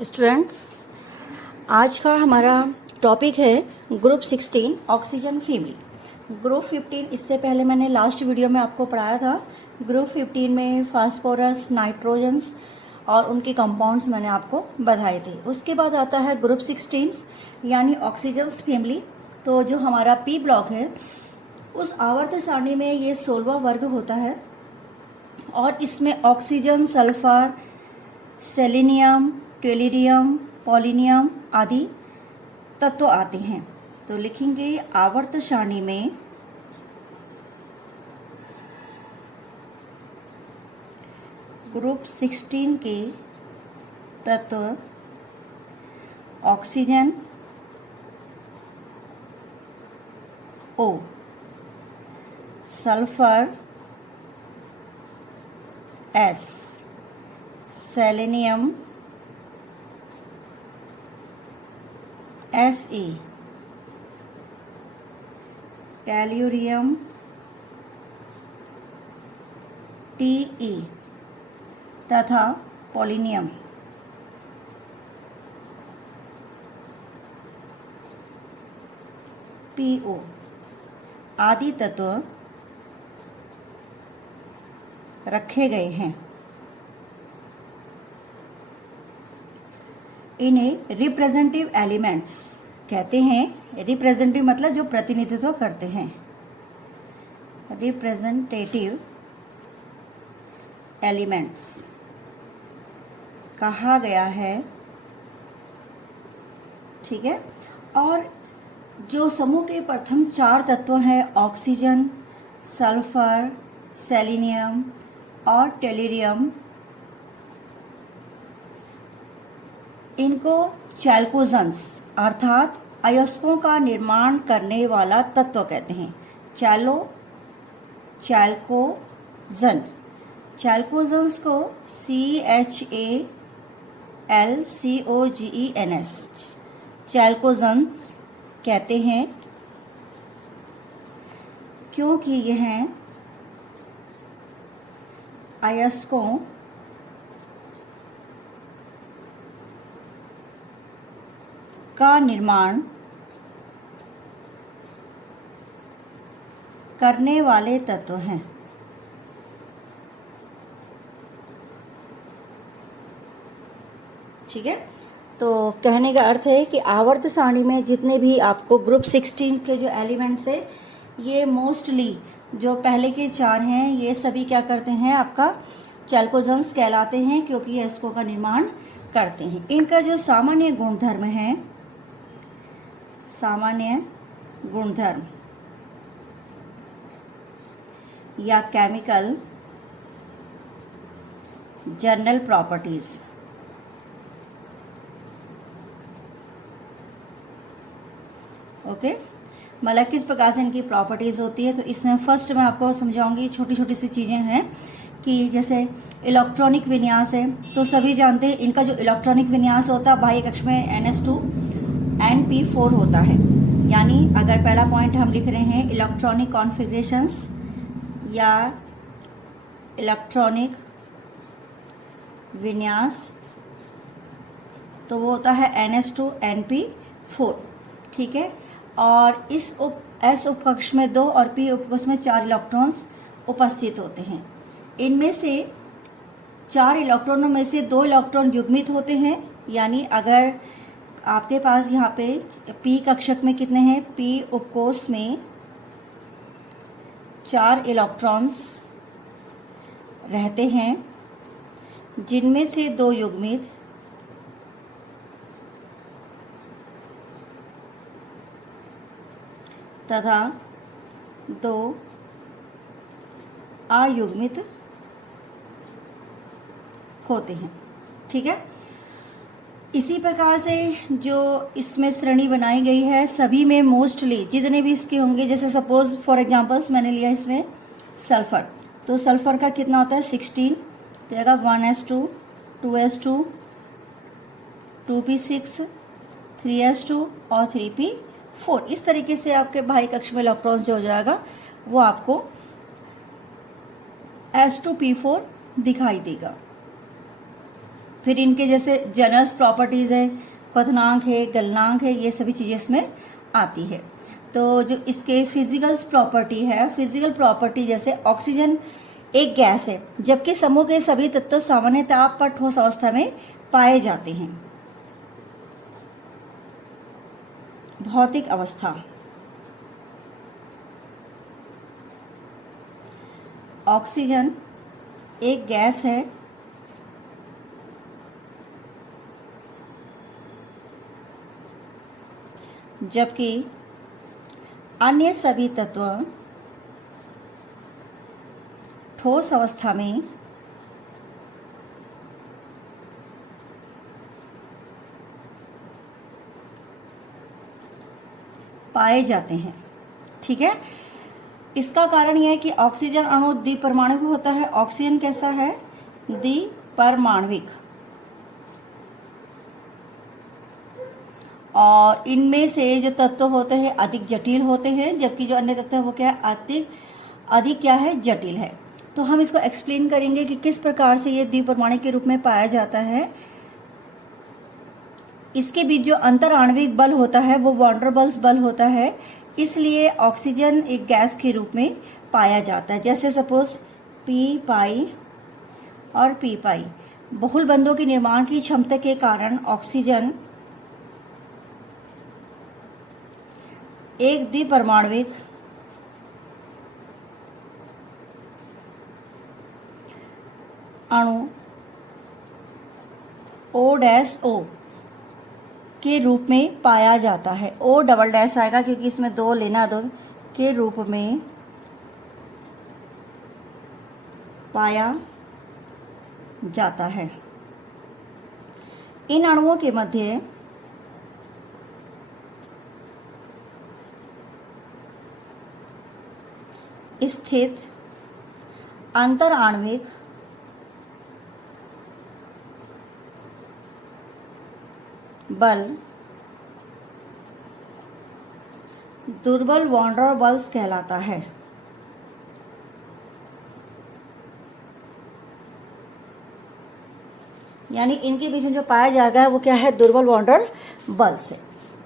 Students, आज का हमारा टॉपिक है ग्रुप 16 ऑक्सीजन फैमिली। ग्रुप 15 इससे पहले मैंने लास्ट वीडियो में आपको पढ़ाया था। ग्रुप 15 में फास्फोरस, नाइट्रोजन्स और उनके कंपाउंड्स मैंने आपको बताए थे। उसके बाद आता है ग्रुप 16 यानी ऑक्सीजन्स फैमिली। तो जो हमारा पी ब्लॉक है उस आवर्त सारणी में ये 16वां वर्ग होता है और इसमें ऑक्सीजन, सल्फर, सेलेनियम, टेलिरियम, पोलिनियम आदि तत्व आते हैं। तो लिखेंगे आवर्त सारणी में ग्रुप 16 के तत्व oxygen O, sulphur S, selenium Sa, tellurium Te तथा पोलिनियम Po आदि तत्व रखे गए हैं। इन्हें रिप्रेजेंटेटिव एलिमेंट्स कहते हैं। रिप्रेजेंटेटिव मतलब जो प्रतिनिधित्व करते हैं। रिप्रेजेंटेटिव एलिमेंट्स कहा गया है, ठीक है। और जो समूह के प्रथम 4 तत्व हैं ऑक्सीजन, सल्फर, सेलेनियम और टेलिरियम, इनको चैल्कोजेंस अर्थात अयस्कों का निर्माण करने वाला तत्व कहते हैं। चैल्कोजेंस को CHALCOGENS चैल्कोजेंस कहते हैं क्योंकि यह अयस्कों का निर्माण करने वाले तत्व हैं। ठीक है। तो कहने का अर्थ है कि आवर्त सारणी में जितने भी आपको ग्रुप 16 के जो एलिमेंट्स है, ये मोस्टली जो पहले के 4 हैं, ये सभी क्या करते हैं, आपका चैल्कोजेंस कहलाते हैं क्योंकि ये अयस्कों का निर्माण करते हैं। इनका जो सामान्य गुणधर्म है, सामान्य गुणधर्म या केमिकल जनरल प्रॉपर्टीज, ओके, मतलब किस प्रकार से इनकी प्रॉपर्टीज होती है। तो इसमें फर्स्ट मैं आपको समझाऊंगी, छोटी छोटी सी चीजें हैं कि जैसे इलेक्ट्रॉनिक विन्यास है, तो सभी जानते हैं इनका जो इलेक्ट्रॉनिक विन्यास होता है बाह्य कक्ष में NH2 NP4 होता है। यानी अगर पहला पॉइंट हम लिख रहे हैं इलेक्ट्रॉनिक कॉन्फ़िगरेशंस या इलेक्ट्रॉनिक विन्यास, तो वो होता है NH2 NP4, ठीक है। और इस S उपकक्ष में 2 और P उपकक्ष में 4 इलेक्ट्रॉन्स उपस्थित होते हैं। इनमें से 4 इलेक्ट्रॉनों में से 2 इलेक्ट्रॉन युग्मित होते हैं। यानी अगर आपके पास यहाँ पे P कक्षक में कितने हैं, P उपकोष में 4 इलेक्ट्रॉन्स रहते हैं, जिनमें से 2 युग्मित तथा 2 अयुग्मित होते हैं, ठीक है। इसी प्रकार से जो इसमें श्रेणी बनाई गई है, सभी में मोस्टली जितने भी इसके होंगे, जैसे सपोज फॉर एग्जांपल्स मैंने लिया इसमें सल्फर, तो सल्फर का कितना होता है 16, तो आएगा 1s2 2s2 2p6 3s2 और 3p4। इस तरीके से आपके बाह्य कक्ष में इलेक्ट्रॉन्स जो हो जाएगा वो आपको S2P4 दिखाई देगा। फिर इनके जैसे जनरल्स प्रॉपर्टीज है, क्वथनांक है, गलनांक है, ये सभी चीजें इसमें आती है। तो जो इसके फिजिकल्स प्रॉपर्टी है, फिजिकल प्रॉपर्टी जैसे ऑक्सीजन एक गैस है, जबकि समूह के सभी तत्व सामान्य ताप पर ठोस अवस्था में पाए जाते हैं। भौतिक अवस्था, ऑक्सीजन एक गैस है, जबकि अन्य सभी तत्व ठोस अवस्था में पाए जाते हैं। ठीक है, इसका कारण यह है कि ऑक्सीजन अणु द्विपरमाणुक होता है। ऑक्सीजन कैसा है? द्विपरमाणुक। और इनमें से जो तत्व होते हैं अधिक जटिल होते हैं, जबकि जो अन्य तत्व है वो क्या है? अधिक क्या है? जटिल है। तो हम इसको एक्सप्लेन करेंगे कि किस प्रकार से ये द्विपरमाणुक के रूप में पाया जाता है। इसके बीच जो अंतर आणविक बल होता है वो वॉन्डरबल्स बल होता है, इसलिए ऑक्सीजन एक गैस के रूप में पाया जाता है। जैसे सपोज पी पाई और पी पाई बहुल बंधों के निर्माण की क्षमता के कारण ऑक्सीजन एक द्विपरमाणुक अणु O' के रूप में पाया जाता है। O" आएगा क्योंकि इसमें दो लेना दो के रूप में पाया जाता है। इन अणुओं के मध्य स्थित अंतर आणविक बल दुर्बल वॉन्डर बल्स कहलाता है। यानी इनके बीच में जो पाया जाएगा वो क्या है? दुर्बल वॉन्डर बल्स है।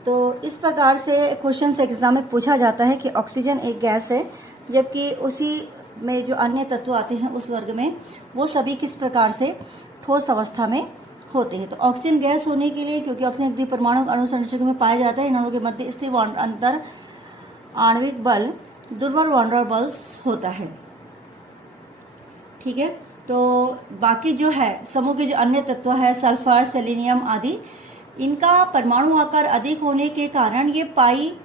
तो इस प्रकार से क्वेश्चन से एग्जाम में पूछा जाता है कि ऑक्सीजन एक गैस है, जबकि उसी में जो अन्य तत्व आते हैं उस वर्ग में वो सभी किस प्रकार से ठोस अवस्था में होते हैं। तो ऑक्सीजन गैस होने के लिए, क्योंकि ऑक्सीजन द्विपरमाणुक अणु संरचना में पाया जाता है, इन अणुओं के मध्य स्थिर अंतर आणविक बल दुर्बल वॉन्डर बल्स होता है। ठीक है, तो बाकी जो है समूह के जो अन्य तत्व है सल्फर, सेलेनियम आदि, इनका परमाणु आकार अधिक होने के कारण ये पाई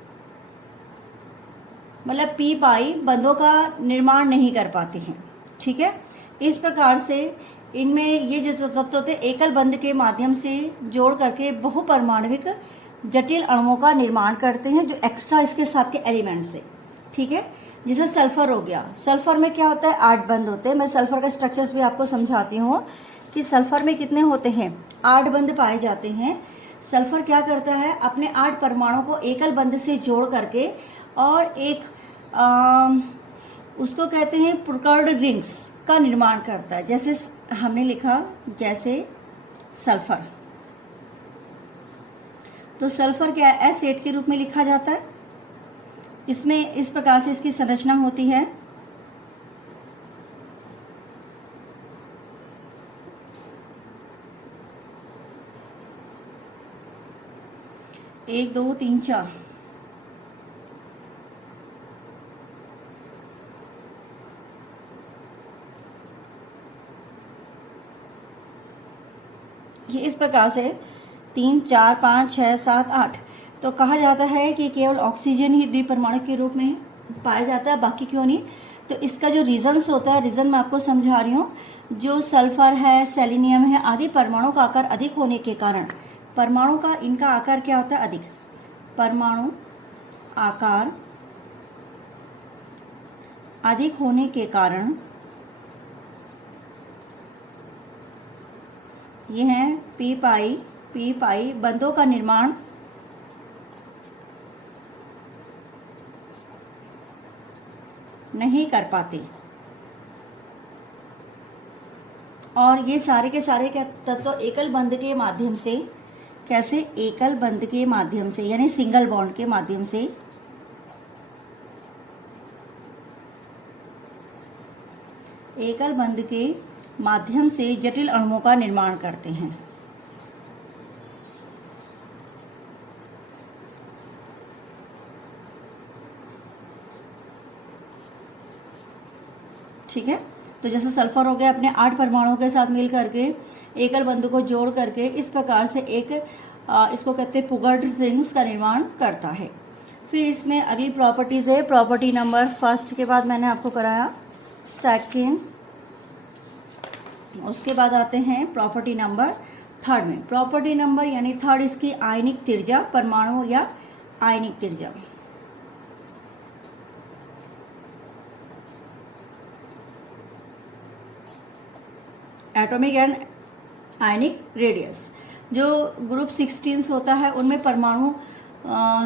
मतलब पी पाई बंधों का निर्माण नहीं कर पाते हैं। ठीक है, इस प्रकार से इनमें ये जो तत्व होते हैं एकल बंध के माध्यम से जोड़ करके बहुपरमाणुक जटिल अणुओं का निर्माण करते हैं, जो एक्स्ट्रा इसके साथ के एलिमेंट से। ठीक है, जैसे सल्फर हो गया। सल्फर में क्या होता है? 8 बंध होते हैं। मैं सल्फर का स्ट्रक्चर्स भी आपको समझाती हूँ कि सल्फर में कितने होते हैं? 8 बंध पाए जाते हैं। सल्फर क्या करता है? अपने 8 परमाणु को एकल बंध से जोड़ करके और एक उसको कहते हैं पुरकर्ड रिंग्स का निर्माण करता है। जैसे हमने लिखा जैसे सल्फर, तो सल्फर क्या है? S8 के रूप में लिखा जाता है। इसमें इस प्रकार से इसकी संरचना होती है। एक, दो, तीन, चार। ये इस प्रकार से 3, 4, 5, 6, 7, 8। तो कहा जाता है कि केवल ऑक्सीजन ही द्विपरमाणुक के रूप में पाया जाता है, बाकी क्यों नहीं? तो इसका जो रीजंस होता है, रीजन मैं आपको समझा रही हूँ। जो सल्फर है, सेलेनियम है आदि परमाणु का आकार अधिक होने के कारण, परमाणु का इनका आकार क्या होता है? अधिक। परमाणु आकार अधिक होने के कारण ये हैं पी पाई बंधों का निर्माण नहीं कर पाते और ये सारे के सारे क्या तत्व एकल बंध के माध्यम से, कैसे, एकल बंध के माध्यम से यानी सिंगल बॉन्ड के माध्यम से एकल बंध के माध्यम से जटिल अणुओं का निर्माण करते हैं। ठीक है, तो जैसे सल्फर हो गया अपने 8 परमाणुओं के साथ मिल करके एकल बंध को जोड़ करके इस प्रकार से एक इसको कहते हैं पुगर्ड रिंग्स का निर्माण करता है। फिर इसमें अगली प्रॉपर्टीज है, प्रॉपर्टी नंबर फर्स्ट के बाद मैंने आपको कराया सेकंड, उसके बाद आते हैं प्रॉपर्टी नंबर थर्ड में। प्रॉपर्टी नंबर यानी थर्ड इसकी आयनिक त्रिज्या, परमाणु या आयनिक त्रिज्या। Atomic and ionic radius. जो ग्रुप 16 होता है उनमें परमाणु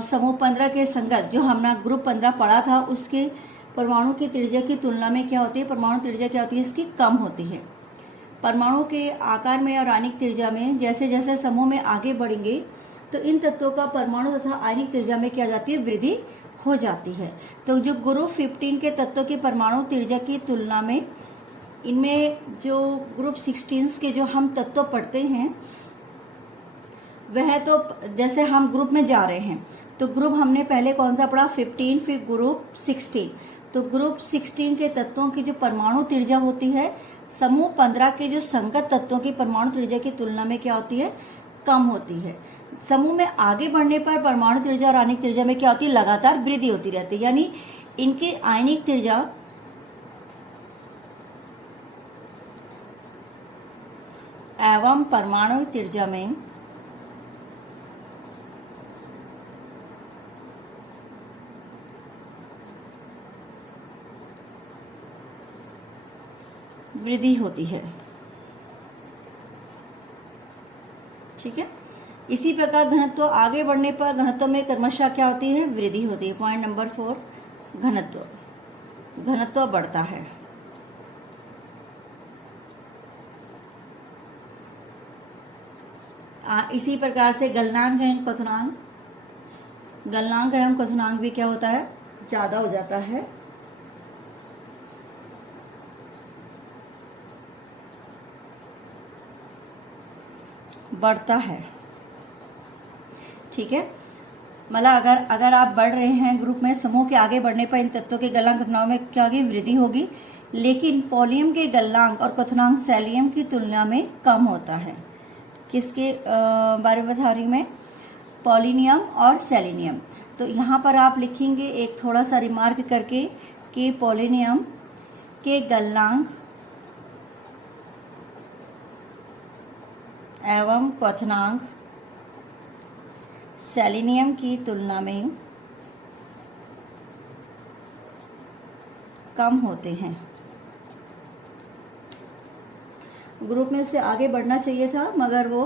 समूह 15 के संगत, जो हमने ग्रुप 15 पढ़ा था, उसके परमाणु की त्रिज्या की तुलना में क्या होती है, परमाणु त्रिज्या क्या होती है, इसकी कम होती है। परमाणु के आकार में और आयनिक त्रिज्या में जैसे जैसे समूह में आगे बढ़ेंगे तो इन तत्वों का परमाणु तथा आयनिक त्रिज्या में क्या जाती है, वृद्धि हो जाती है। तो जो ग्रुप 15 के तत्वों की परमाणु त्रिज्या की तुलना में इनमें जो ग्रुप 16 के जो हम तत्व पढ़ते हैं वह तो जैसे हम ग्रुप में जा रहे हैं तो ग्रुप हमने पहले कौन सा पढ़ा, 15, फिर ग्रुप 16। तो ग्रुप 16 के तत्वों की जो परमाणु त्रिज्या होती है समूह 15 के जो संगत तत्वों की परमाणु त्रिज्या की तुलना में क्या होती है, कम होती है। समूह में आगे बढ़ने पर परमाणु त्रिज्या और आयनिक त्रिज्या में क्या होती है, लगातार वृद्धि होती रहती है। यानी इनकी आयनिक त्रिज्या एवं परमाणु त्रिज्या में वृद्धि होती है। ठीक है, इसी प्रकार घनत्व आगे बढ़ने पर घनत्व में क्रमशः क्या होती है, वृद्धि होती है। पॉइंट नंबर 4, घनत्व बढ़ता है। इसी प्रकार से गलनांक एवं क्वथनांक, गलनांक एवं क्वथनांक भी क्या होता है, ज्यादा हो जाता है। बढ़ता है। ठीक है, मतलब अगर आप बढ़ रहे हैं ग्रुप में, समूह के आगे बढ़ने पर इन तत्वों के गलनांक क्वथनांक में क्या होगी, वृद्धि होगी। लेकिन पोलियम के गलनांक और क्वथनांक सेलियम की तुलना में कम होता है। किसके बारे में बता रही मैं, पोलिनियम और सेलिनियम। तो यहाँ पर आप लिखेंगे एक थोड़ा सा रिमार्क करके कि पोलिनियम के गलनांक एवं क्वथनांक सेलिनियम की तुलना में कम होते हैं। ग्रुप में उससे आगे बढ़ना चाहिए था मगर वो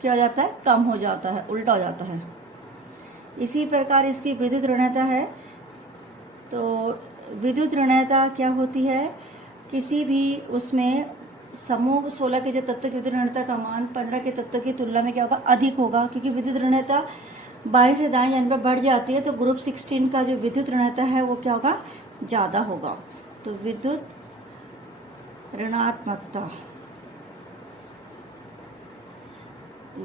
क्या हो जाता है, कम हो जाता है, उल्टा हो जाता है। इसी प्रकार इसकी विद्युत ऋणता है। तो विद्युत ऋणता क्या होती है, किसी भी उसमें समूह 16 के जो तत्व की विद्युत ऋणता का मान 15 के तत्व की तुलना में क्या होगा, अधिक होगा। क्योंकि विद्युत ऋणता बाएं से दाएं जाने पर बढ़ जाती है तो ग्रुप 16 का जो विद्युत ऋणता है वो क्या होगा, ज्यादा होगा। तो विद्युत ऋणात्मकता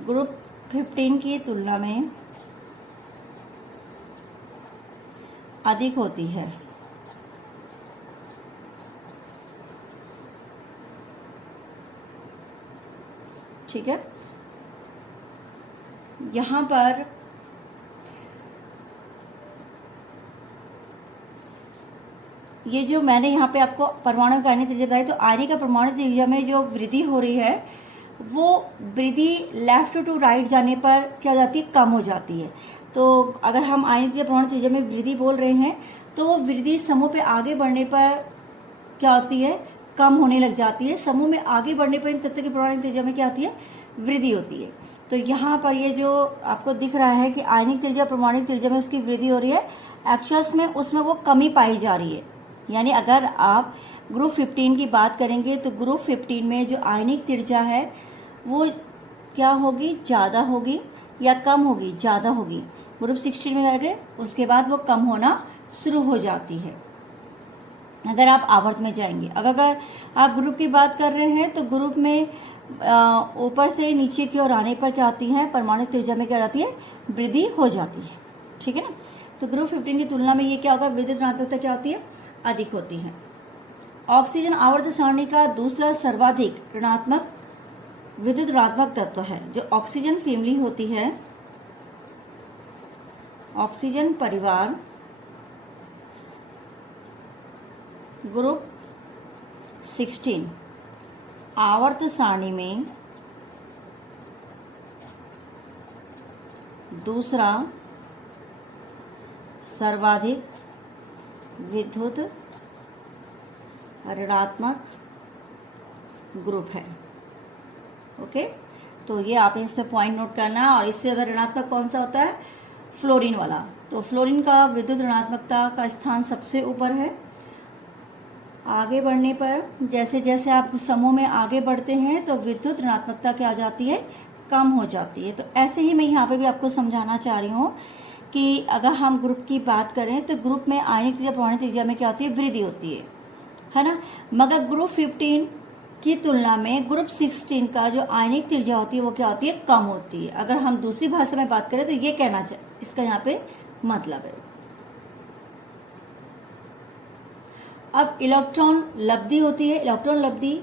ग्रुप 15 की तुलना में अधिक होती है। ठीक है, यहां पर ये जो मैंने यहाँ पे आपको परमाणु का आयनिक त्रिज्या बताई, तो आयनिक का परमाणु त्रिज्या में जो वृद्धि हो रही है वो वृद्धि लेफ्ट टू राइट जाने पर क्या हो जाती है, कम हो जाती है। तो अगर हम आयनिक त्रिज्या परमाणु त्रिज्या में वृद्धि बोल रहे हैं तो वृद्धि समूह पे आगे बढ़ने पर क्या होती है, कम होने लग जाती है। समूह में आगे बढ़ने पर इन तत्व की परमाणु त्रिज्या में क्या होती है, वृद्धि होती है। तो यहाँ पर ये जो आपको दिख रहा है कि आयनिक त्रिज्या परमाणु त्रिज्या में उसकी वृद्धि हो रही है, एक्चुअल्स में उसमें वो कमी पाई जा रही है। यानी अगर आप ग्रुप 15 की बात करेंगे तो ग्रुप 15 में जो आयनिक त्रिज्या है वो क्या होगी, ज़्यादा होगी या कम होगी, ज़्यादा होगी। ग्रुप 16 में जाएंगे उसके बाद वो कम होना शुरू हो जाती है अगर आप आवर्त में जाएंगे। अगर आप ग्रुप की बात कर रहे हैं तो ग्रुप में ऊपर से नीचे की ओर आने पर क्या आती है, परमाणु त्रिज्या में क्या जाती है, वृद्धि हो जाती है। ठीक है ना। तो ग्रुप 15 की तुलना में ये क्या होगा, विद्युत ऋणात्मकता क्या होती है, अधिक होती है। ऑक्सीजन आवर्त सारणी का दूसरा सर्वाधिक ऋणात्मक विद्युत ऋणात्मक तत्व है। जो ऑक्सीजन फैमिली होती है, ऑक्सीजन परिवार, ग्रुप 16 आवर्त सारणी में दूसरा सर्वाधिक विद्युत ऋणात्मक ग्रुप है। ओके, तो ये आप इसमें पॉइंट नोट करना है। और इससे ज़्यादा ऋणात्मक कौन सा होता है, फ्लोरीन वाला। तो फ्लोरीन का विद्युत ऋणात्मकता का स्थान सबसे ऊपर है। आगे बढ़ने पर जैसे जैसे आप समूह में आगे बढ़ते हैं तो विद्युत ऋणात्मकता क्या हो जाती है, कम हो जाती है। तो ऐसे ही मैं यहाँ पे भी आपको समझाना चाह रही हूँ कि अगर हम ग्रुप की बात करें तो ग्रुप में आयनिक त्रिज्या परमाणु त्रिज्या में क्या होती है, वृद्धि होती है ना। मगर ग्रुप 15 की तुलना में ग्रुप 16 का जो आयनिक त्रिज्या होती है वो क्या होती है, कम होती है। अगर हम दूसरी भाषा में बात करें तो ये कहना चाहिए, इसका यहाँ पे मतलब है। अब इलेक्ट्रॉन लब्धि होती है, इलेक्ट्रॉन लब्धि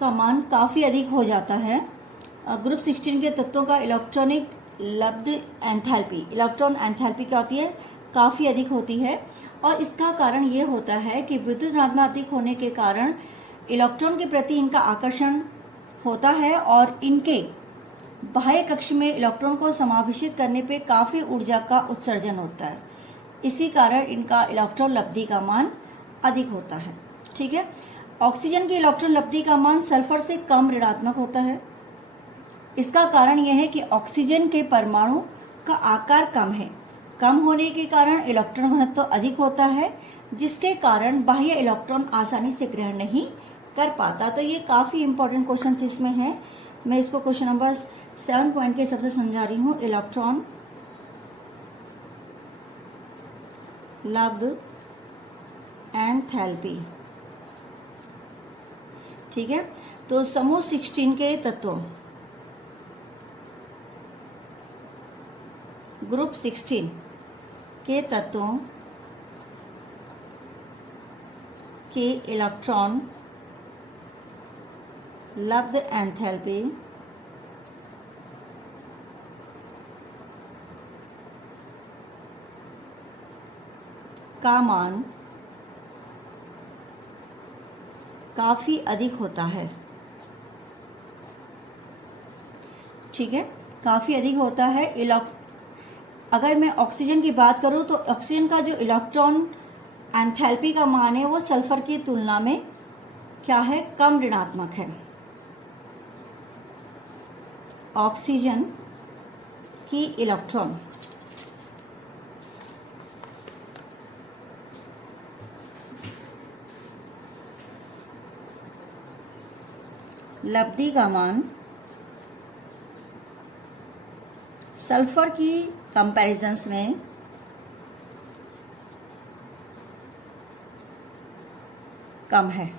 का मान काफी अधिक हो जाता है। ग्रुप 16 के तत्वों का इलेक्ट्रॉनिक लब्ध एंथैल्पी, इलेक्ट्रॉन एंथैल्पी क्या होती है, काफी अधिक होती है। और इसका कारण ये होता है कि विद्युत ऋणात्मक अधिक होने के कारण इलेक्ट्रॉन के प्रति इनका आकर्षण होता है और इनके बाह्य कक्ष में इलेक्ट्रॉन को समावेशित करने पे काफी ऊर्जा का उत्सर्जन होता है। इसी कारण इनका इलेक्ट्रॉन लब्धि का मान अधिक होता है। ठीक है। ऑक्सीजन की इलेक्ट्रॉन लब्धि का मान सल्फर से कम ऋणात्मक होता है। इसका कारण यह है कि ऑक्सीजन के परमाणु का आकार कम है। कम होने के कारण इलेक्ट्रॉन घनत्व अधिक होता है, जिसके कारण बाह्य इलेक्ट्रॉन आसानी से ग्रहण नहीं कर पाता। तो ये काफी इंपॉर्टेंट क्वेश्चन इसमें है। मैं इसको क्वेश्चन नंबर 7 पॉइंट के हिसाब से समझा रही हूँ। इलेक्ट्रॉन लब्ध एंथैल्पी। ठीक है। तो समूह 16 के तत्वों, ग्रुप 16 के तत्वों के इलेक्ट्रॉन लब्ध एंथैल्पी का मान काफी अधिक होता है। ठीक है, काफी अधिक होता है। अगर मैं ऑक्सीजन की बात करूं तो ऑक्सीजन का जो इलेक्ट्रॉन एंथैल्पी का मान है वो सल्फर की तुलना में क्या है, कम ऋणात्मक है। ऑक्सीजन की इलेक्ट्रॉन लब्धि का मान सल्फर की कंपैरिजंस में कम है।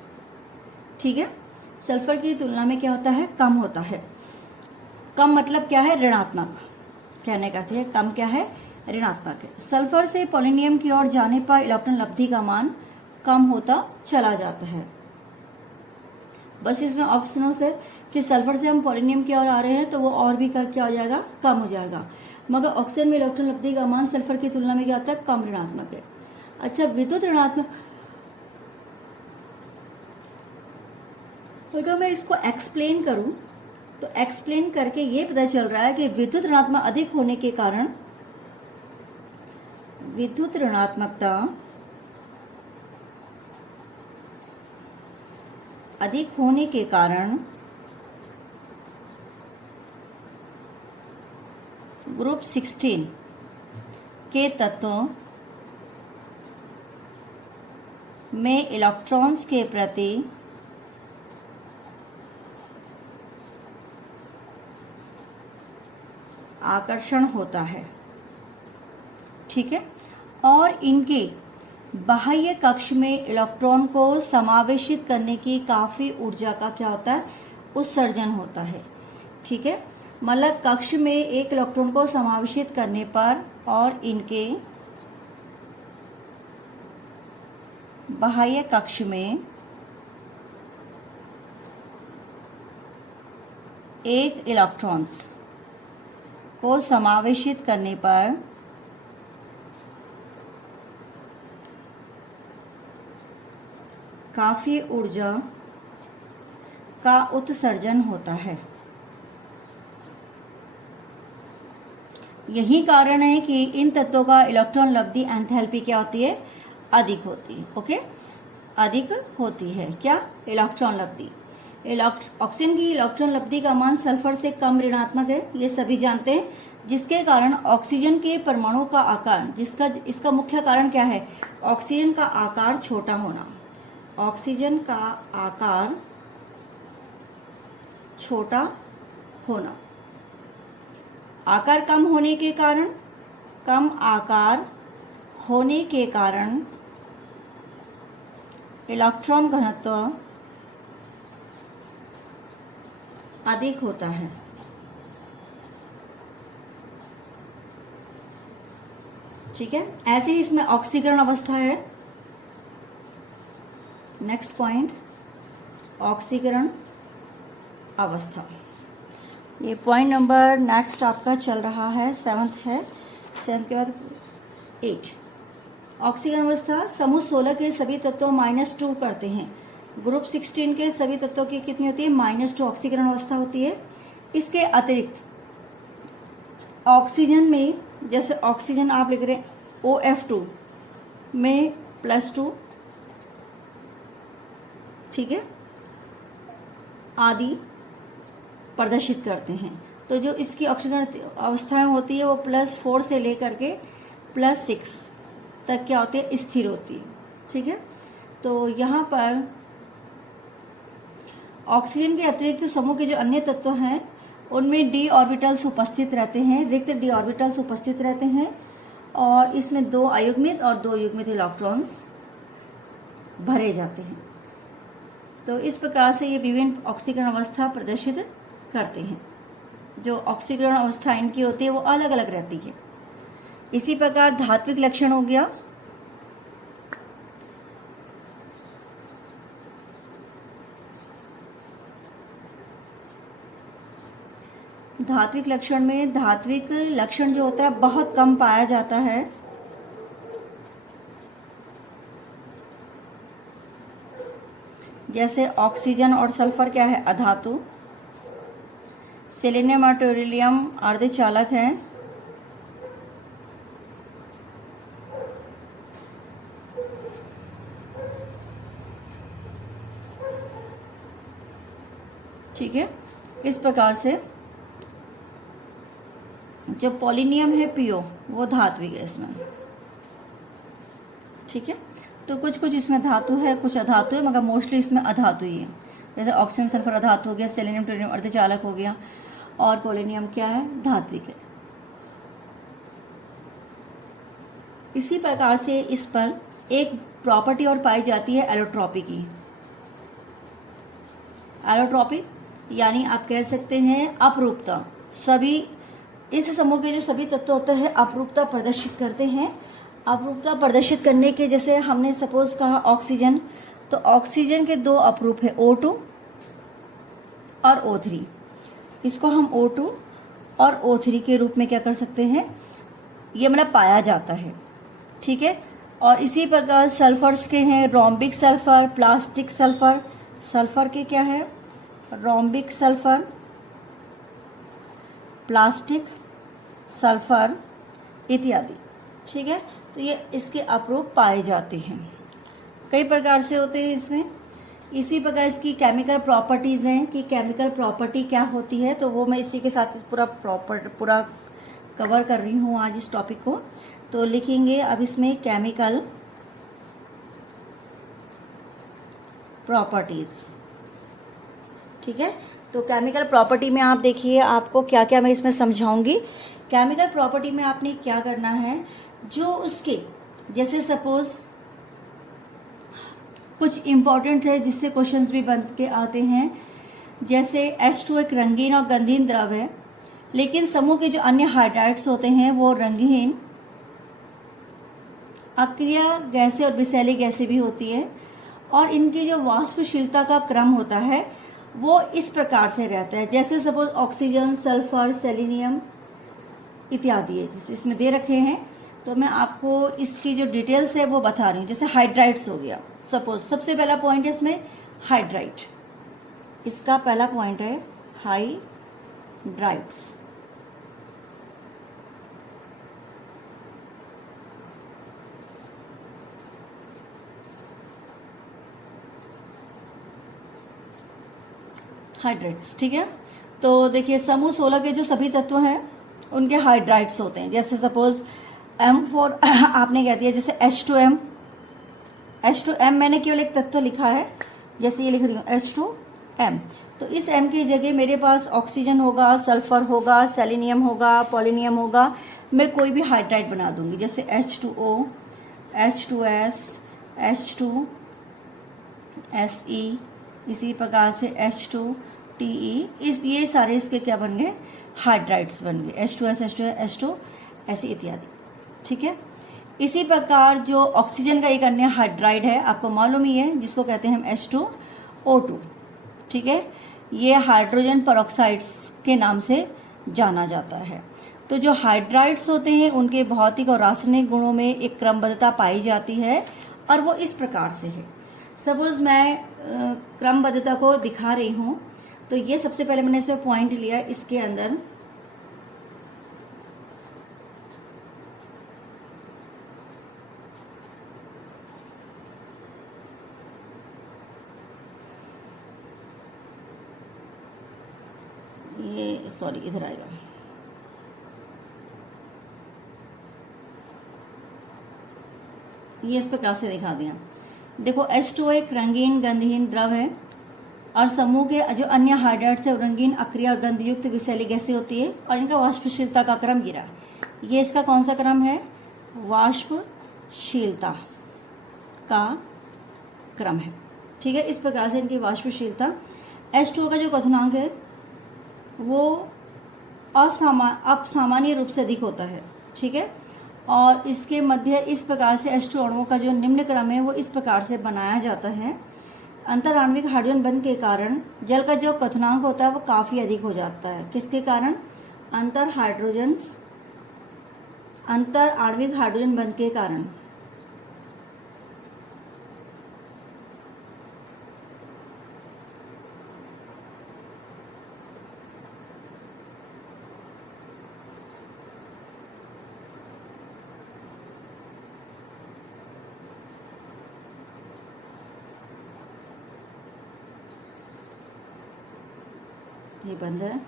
ठीक है, सल्फर की तुलना में क्या होता है, कम होता है। कम मतलब क्या है, ऋणात्मक। कहने का अर्थ है कम क्या है, ऋणात्मक है। सल्फर से पोलोनियम की ओर जाने पर इलेक्ट्रॉन लब्धि का मान कम होता चला जाता है। बस इसमें ऑप्शनल से कि सल्फर से हम पोलोनियम की ओर आ रहे हैं तो वो और भी क्या हो जाएगा, कम हो जाएगा। मगर ऑक्सीजन में इलेक्ट्रॉन लब्धि का मान सल्फर की तुलना में क्या होता है, कम ऋणात्मक है। अच्छा, विद्युत ऋणात्मक, अगर मैं इसको एक्सप्लेन करूं तो एक्सप्लेन करके ये पता चल रहा है कि विद्युत ऋणात्मक अधिक होने के कारण विद्युत ऋणात्मकता अधिक होने के कारण ग्रुप 16 के तत्वों में इलेक्ट्रॉन्स के प्रति आकर्षण होता है, ठीक है। और इनके बाह्य कक्ष में इलेक्ट्रॉन को समावेशित करने की काफी ऊर्जा का क्या होता है, उत्सर्जन होता है, ठीक है। मतलब कक्ष में एक इलेक्ट्रॉन को समावेशित करने पर और इनके बाह्य कक्ष में एक इलेक्ट्रॉन्स को समावेशित करने पर काफी ऊर्जा का उत्सर्जन होता है। यही कारण है कि इन तत्वों का इलेक्ट्रॉन लब्धि एंथैल्पी क्या होती है, अधिक होती है। ओके, अधिक होती है क्या, इलेक्ट्रॉन लब्धि। ऑक्सीजन की इलेक्ट्रॉन लब्धि का मान सल्फर से कम ऋणात्मक है, ये सभी जानते हैं, जिसके कारण ऑक्सीजन के परमाणु का आकार, इसका मुख्य कारण क्या है, ऑक्सीजन का आकार छोटा होना। ऑक्सीजन का आकार छोटा होना, आकार कम होने के कारण, कम आकार होने के कारण इलेक्ट्रॉन घनत्व अधिक होता है। ठीक है, ऐसे ही इसमें ऑक्सीकरण अवस्था है। नेक्स्ट पॉइंट, ऑक्सीकरण अवस्था। ये पॉइंट नंबर नेक्स्ट आपका चल रहा है, 7th है, 7th के बाद 8। ऑक्सीकरण अवस्था समूह 16 के सभी तत्वों -2 करते हैं। ग्रुप 16 के सभी तत्वों की कितनी होती है, -2 ऑक्सीकरण अवस्था होती है। इसके अतिरिक्त ऑक्सीजन में, जैसे ऑक्सीजन आप लिख रहे हैं OF2 में +2, ठीक है, आदि प्रदर्शित करते हैं। तो जो इसकी ऑक्सीकरण अवस्थाएं होती है वो +4 से लेकर के +6 तक क्या होती है, स्थिर होती है। ठीक है, तो यहाँ पर ऑक्सीजन के अतिरिक्त समूह के जो अन्य तत्व हैं उनमें d ऑर्बिटल्स उपस्थित रहते हैं, रिक्त d ऑर्बिटल्स उपस्थित रहते हैं, और इसमें 2 अयुग्मित और 2 युग्मित इलेक्ट्रॉन्स भरे जाते हैं। तो इस प्रकार से ये विभिन्न ऑक्सीकरण अवस्था प्रदर्शित करते हैं। जो ऑक्सीकरण अवस्था इनकी होती है वो अलग अलग रहती है। इसी प्रकार धात्विक लक्षण हो गया। धात्विक लक्षण में धात्विक लक्षण जो होता है बहुत कम पाया जाता है। जैसे ऑक्सीजन और सल्फर क्या है, अधातु। सेलेनियम और टोरिलियम अर्धचालक हैं। ठीक है, इस प्रकार से जो पोलिनियम है PO वो धात्विक है इसमें। ठीक है, तो कुछ कुछ इसमें धातु है, कुछ अधातु है, मगर मोस्टली इसमें अधातु ही है। जैसे ऑक्सीजन सल्फर अधातु हो गया, सेलेनियम टोरियम अर्धचालक हो गया, और पोलिनियम क्या है, धात्विक है। इसी प्रकार से इस पर एक प्रॉपर्टी और पाई जाती है एलोट्रॉपी की। एलोट्रॉपी यानी आप कह सकते हैं अपरूपता। सभी इस समूह के जो सभी तत्व होते हैं अपरूपता प्रदर्शित करते हैं। अपरूपता प्रदर्शित करने के, जैसे हमने सपोज कहा ऑक्सीजन, तो ऑक्सीजन के 2 अपरूप है, O2 और O3। इसको हम O2 और O3 के रूप में क्या कर सकते हैं, ये मतलब पाया जाता है। ठीक है, और इसी प्रकार सल्फर्स के हैं rhombic sulphur, plastic sulphur. Sulphur के क्या है, रोम्बिक सल्फर, प्लास्टिक सल्फर इत्यादि। ठीक है, तो ये इसके अपरूप पाए जाते हैं। कई प्रकार से होते हैं इसमें। इसी प्रकार इसकी केमिकल प्रॉपर्टीज़ हैं कि केमिकल प्रॉपर्टी क्या होती है, तो वो मैं इसी के साथ पूरा कवर कर रही हूँ आज इस टॉपिक को। तो लिखेंगे अब इसमें केमिकल प्रॉपर्टीज। ठीक है, तो केमिकल प्रॉपर्टी में आप देखिए आपको क्या क्या मैं इसमें समझाऊंगी। केमिकल प्रॉपर्टी में आपने क्या करना है, जो उसके जैसे सपोज कुछ इंपॉर्टेंट है जिससे क्वेश्चंस भी बन के आते हैं, जैसे H2 एक रंगीन और गंधहीन द्रव है, लेकिन समूह के जो अन्य हाइड्राइड्स होते हैं वो रंगहीन, अक्रिय गैसें और विषैली गैसें भी होती है, और इनकी जो वाष्पशीलता का क्रम होता है वो इस प्रकार से रहता है। जैसे सपोज ऑक्सीजन, सल्फर, सेलेनियम इत्यादि है, जैसे इसमें दे रखे हैं, तो मैं आपको इसकी जो डिटेल्स है वो बता रही हूँ। जैसे हाइड्राइड्स हो गया, सपोज सबसे पहला पॉइंट है इसमें हाइड्राइड, इसका पहला पॉइंट है हाइड्राइड्स। हाइड्राइड्स, ठीक है। तो देखिए समूह 16 के जो सभी तत्व हैं उनके हाइड्राइड्स होते हैं। जैसे सपोज M4 आपने कह दिया, जैसे H2M, H2M मैंने केवल एक तत्व लिखा है, जैसे ये लिख रही हूँ H2M, तो इस M की जगह मेरे पास ऑक्सीजन होगा, सल्फर होगा, सेलेनियम होगा, पोलोनियम होगा, मैं कोई भी हाइड्राइड बना दूंगी, जैसे H2O, H2S, H2Se, इसी प्रकार से H2Te, ये सारे इसके क्या बन गए, हाइड्राइड्स बन गए, H2S, H2Se इत्यादि। ठीक है, इसी प्रकार जो ऑक्सीजन का एक अन्य हाइड्राइड है आपको मालूम ही है, जिसको कहते हैं हम H2O2। ठीक है, ये हाइड्रोजन परऑक्साइड्स के नाम से जाना जाता है। तो जो हाइड्राइड्स होते हैं उनके भौतिक और रासायनिक गुणों में एक क्रमबद्धता पाई जाती है, और वो इस प्रकार से है। सपोज मैं क्रमबद्धता को दिखा रही हूँ, तो ये सबसे पहले मैंने इसमें पॉइंट लिया, इसके अंदर ये सॉरी इधर आएगा, ये इस प्रकार से दिखा दिया। देखो H2O एक रंगीन गंधहीन द्रव है, और समूह के जो अन्य हाइड्राइड्स है रंगीन, अक्रिय और गंधयुक्त विषैली गैसें होती है, और इनका वाष्पशीलता का क्रम गिरा। ये इसका कौन सा क्रम है, वाष्पशीलता का क्रम है। ठीक है, इस प्रकार से इनकी वाष्पशीलता। H2O का जो क्वथनांक है वो असामान्य रूप से अधिक होता है। ठीक है, और इसके मध्य इस प्रकार से H2 अणुओं का जो निम्न क्रम है वो इस प्रकार से बनाया जाता है। अंतर आणविक हाइड्रोजन बंध के कारण जल का जो क्वथनांक होता है वो काफी अधिक हो जाता है। किसके कारण, अंतर आणविक हाइड्रोजन बंध के कारण। ये बंद है,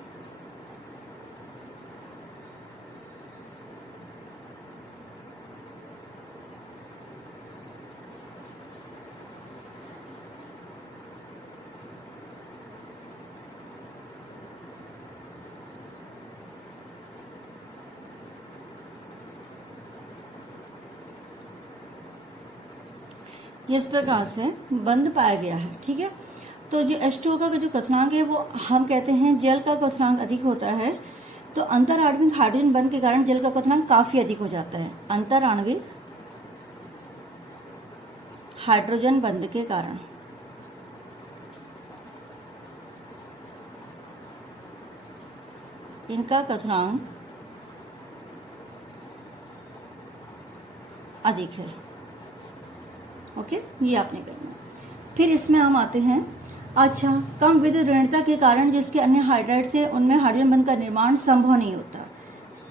इस प्रकार से बंद पाया गया है। ठीक है, तो जो H2O का जो क्वथनांक है वो हम कहते हैं जल का क्वथनांक अधिक होता है, तो अंतर आणविक हाइड्रोजन बंध के कारण जल का क्वथनांक काफी अधिक हो जाता है। अंतर आणविक हाइड्रोजन बंध के कारण इनका क्वथनांक अधिक है। ओके, ये आपने करना। फिर इसमें हम आते हैं, अच्छा, कम विद्युत ऋणता के कारण जिसके अन्य हाइड्राइड्स है उनमें हाइड्रोजन बंध का निर्माण संभव नहीं होता।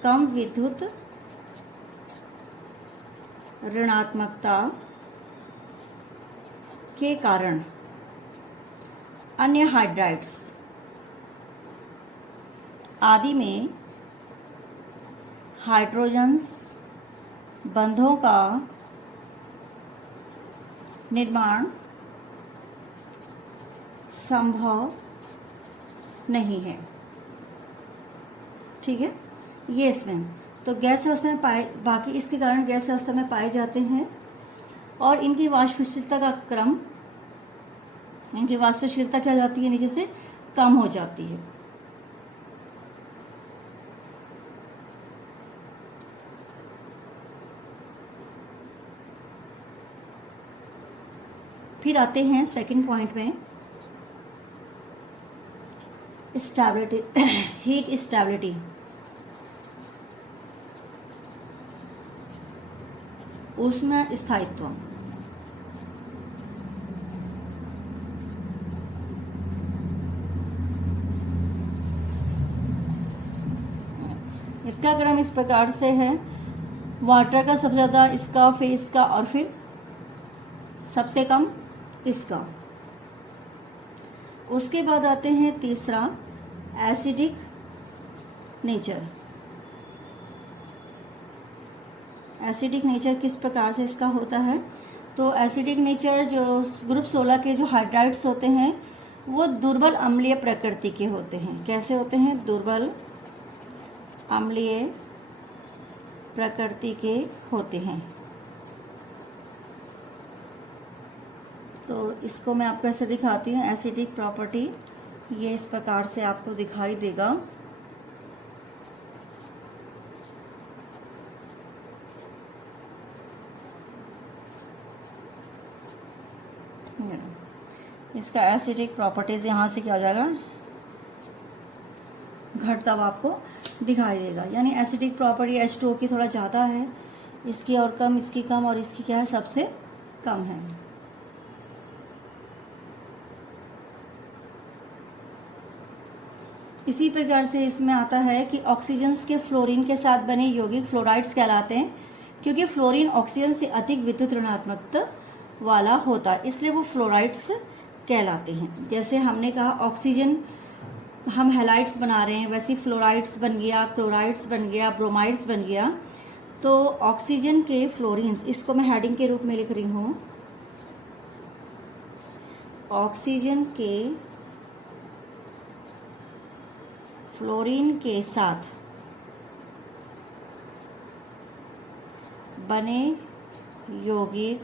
कम विद्युत ऋणात्मकता के कारण अन्य हाइड्राइड्स आदि में हाइड्रोजन्स बंधों का निर्माण संभव नहीं है। ठीक है, ये इसमें तो गैस अवस्था में पाए, बाकी इसके कारण गैस अवस्था में पाए जाते हैं और इनकी वाष्पशीलता का क्रम, इनकी वाष्पशीलता क्या हो जाती है, नीचे से कम हो जाती है। फिर आते हैं सेकंड पॉइंट में, स्टेबिलिटी, हीट स्टेबिलिटी। ऊष्मा स्थायित्व। इसका क्रम इस प्रकार से है, वाटर का सबसे ज्यादा, इसका, फिर इसका और फिर सबसे कम इसका। उसके बाद आते हैं तीसरा, एसिडिक नेचर। एसिडिक नेचर किस प्रकार से इसका होता है, तो एसिडिक नेचर जो ग्रुप 16 के जो हाइड्राइड्स होते हैं वो दुर्बल अम्लीय प्रकृति के होते हैं। कैसे होते हैं, दुर्बल अम्लीय प्रकृति के होते हैं। तो इसको मैं आपको ऐसे दिखाती हूँ, एसिडिक प्रॉपर्टी ये इस प्रकार से आपको दिखाई देगा। इसका एसिडिक प्रॉपर्टीज यहाँ से क्या हो जाएगा, घटता हुआ आपको दिखाई देगा। यानी एसिडिक प्रॉपर्टी H2O की थोड़ा ज़्यादा है, इसकी और कम, इसकी कम और इसकी क्या है, सबसे कम है। इसी प्रकार से इसमें आता है कि ऑक्सीजन्स के फ्लोरीन के साथ बने यौगिक फ्लोराइड्स कहलाते हैं, क्योंकि फ्लोरीन ऑक्सीजन से अधिक विद्युत ऋणात्मकता वाला होता है, इसलिए वो फ्लोराइड्स कहलाते हैं। जैसे हमने कहा ऑक्सीजन हम हैलाइड्स बना रहे हैं, वैसे फ्लोराइड्स बन गया, क्लोराइड्स बन गया, ब्रोमाइड्स बन गया। तो ऑक्सीजन के फ्लोरीन्स, इसको मैं हेडिंग के रूप में लिख रही हूँ, ऑक्सीजन के फ्लोरीन के साथ बने यौगिक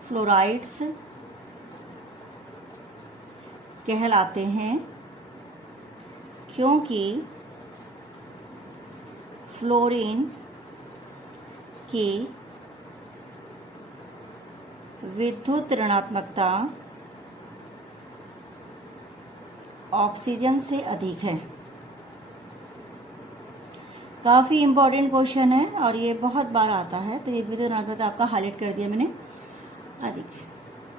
फ्लोराइड्स कहलाते हैं, क्योंकि फ्लोरीन की विद्युत ऋणात्मकता ऑक्सीजन से अधिक है। काफ़ी इम्पोर्टेंट क्वेश्चन है और ये बहुत बार आता है, तो ये विद्युत ऋणात्मकता आपका हाईलाइट कर दिया मैंने, अधिक।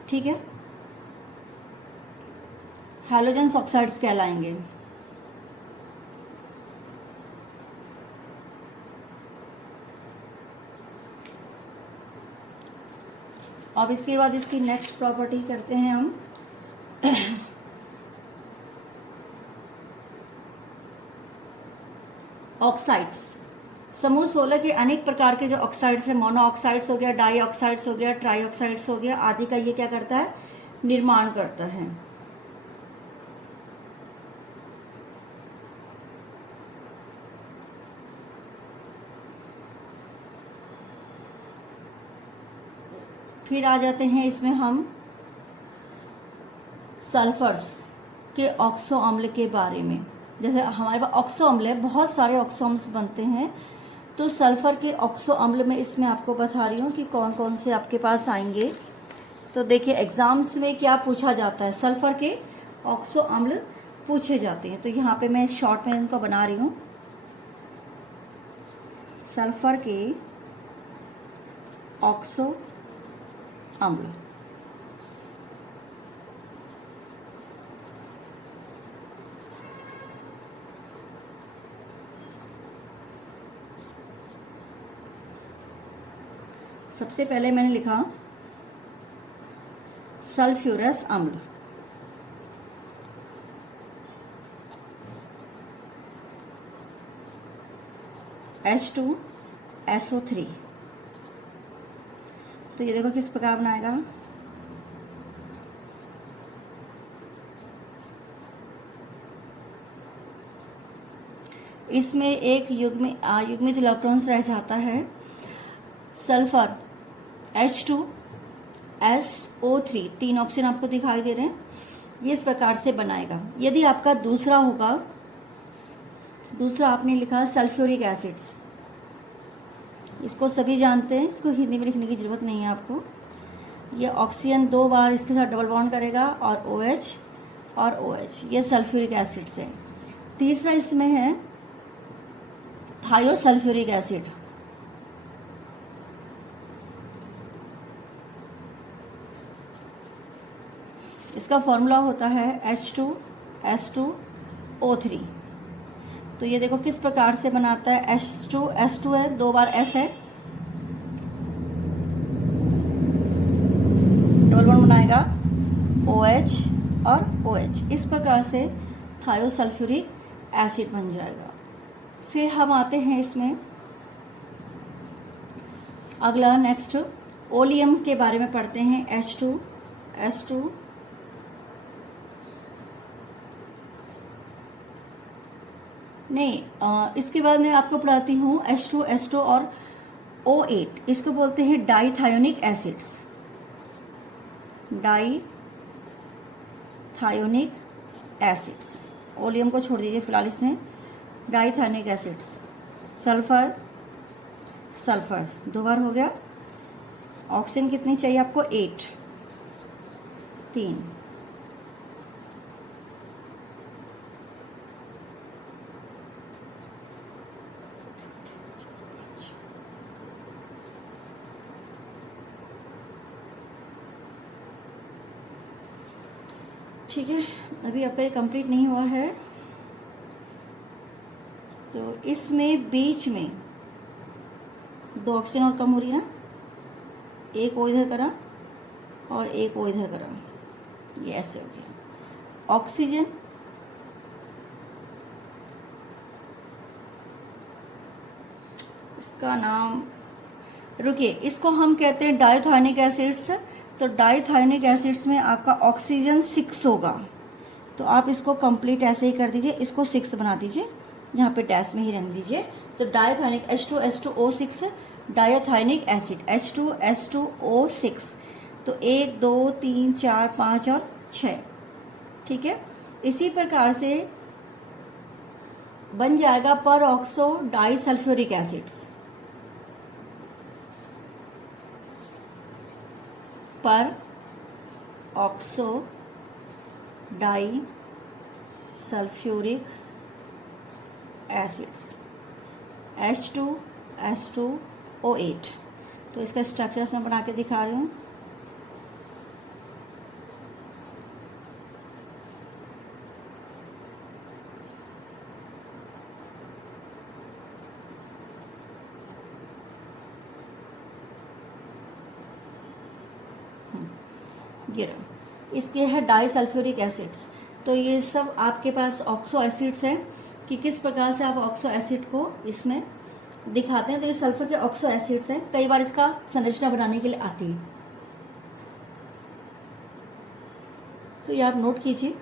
ठीक है, हैलोजन ऑक्साइड्स कहलाएंगे। अब इसके बाद इसकी नेक्स्ट प्रॉपर्टी करते हैं हम ऑक्साइड्स। समूह 16 के अनेक प्रकार के जो ऑक्साइड्स है, मोनो ऑक्साइड्स हो गया, डाई ऑक्साइड्स हो गया, ट्राई ऑक्साइड्स हो गया, आदि का ये क्या करता है, निर्माण करता है। फिर आ जाते हैं इसमें हम सल्फर्स के ऑक्सो अम्ल के बारे में। जैसे हमारे पास ऑक्सो अम्ल है, बहुत सारे ऑक्सो अम्ल बनते हैं, तो सल्फर के ऑक्सो अम्ल में इसमें आपको बता रही हूँ कि कौन कौन से आपके पास आएंगे। तो देखिए एग्जाम्स में क्या पूछा जाता है, सल्फर के ऑक्सो अम्ल पूछे जाते हैं। तो यहाँ पे मैं शॉर्ट में इनको बना रही हूँ, सल्फर के ऑक्सो अम्ल। सबसे पहले मैंने लिखा सल्फ्यूरस अम्ल, H2SO3। तो ये देखो किस प्रकार बनाएगा, इसमें एक युग्मित इलेक्ट्रॉन्स रह जाता है सल्फर H2SO3, 3 ऑप्शन आपको दिखाई दे रहे हैं। ये इस प्रकार से बनाएगा। यदि आपका दूसरा होगा, दूसरा आपने लिखा सल्फ्यूरिक एसिड्स, इसको सभी जानते हैं, इसको हिंदी में लिखने की जरूरत नहीं है आपको। ये ऑक्सीजन 2 बार इसके साथ डबल बॉन्ड करेगा और OH और OH, ये सल्फ्यूरिक एसिड्स है। तीसरा इसमें है थायोसल्फ्यूरिक एसिड, इसका फॉर्मूला होता है H2S2O3। तो ये देखो किस प्रकार से बनाता है। H2 है, 2 बार S है, डबल बॉन्ड बनाएगा OH और OH, इस प्रकार से थायोसल्फ्यूरिक एसिड बन जाएगा। फिर हम आते हैं इसमें अगला नेक्स्ट ओलियम के बारे में पढ़ते हैं। H2S2 नहीं, इसके बाद मैं आपको पढ़ाती हूँ H2S2 और O8, इसको बोलते हैं डाइथायोनिक एसिड्स। डाइथायोनिक एसिड्स, ओलियम को छोड़ दीजिए फिलहाल इसमें। डाइथायोनिक एसिड्स, सल्फर 2 बार हो गया। ऑक्सीजन कितनी चाहिए आपको? 8, 3। ठीक है, अभी आपका ये कंप्लीट नहीं हुआ है। तो इसमें बीच में 2 ऑक्सीजन और कम हो रही है ना, एक वो इधर करा और एक वो इधर करा, ये ऐसे हो गया। ऑक्सीजन इसका नाम, रुकिए, इसको हम कहते हैं डाइथायोनिक एसिड्स। तो डाइथायोनिक एसिड्स में आपका ऑक्सीजन 6 होगा, तो आप इसको कंप्लीट ऐसे ही कर दीजिए, इसको 6 बना दीजिए, यहाँ पे डैश में ही रहने दीजिए। तो डाइथायोनिक H2S2O6 डाइथायोनिक एसिड H2S2O6। तो 1 2 3 4 5 और 6, ठीक है। इसी प्रकार से बन जाएगा peroxodisulphuric acids, peroxodisulphuric acids H2S2O8। तो इसका स्ट्रक्चर मैं बना के दिखा रही हूँ। इसके है डाइसल्फ्यूरिक एसिड्स। तो ये सब आपके पास ऑक्सो एसिड्स हैं कि किस प्रकार से आप ऑक्सो एसिड को इसमें दिखाते हैं। तो ये सल्फर के ऑक्सो एसिड्स हैं, कई बार इसका संरचना बनाने के लिए आती है, तो ये आप नोट कीजिए।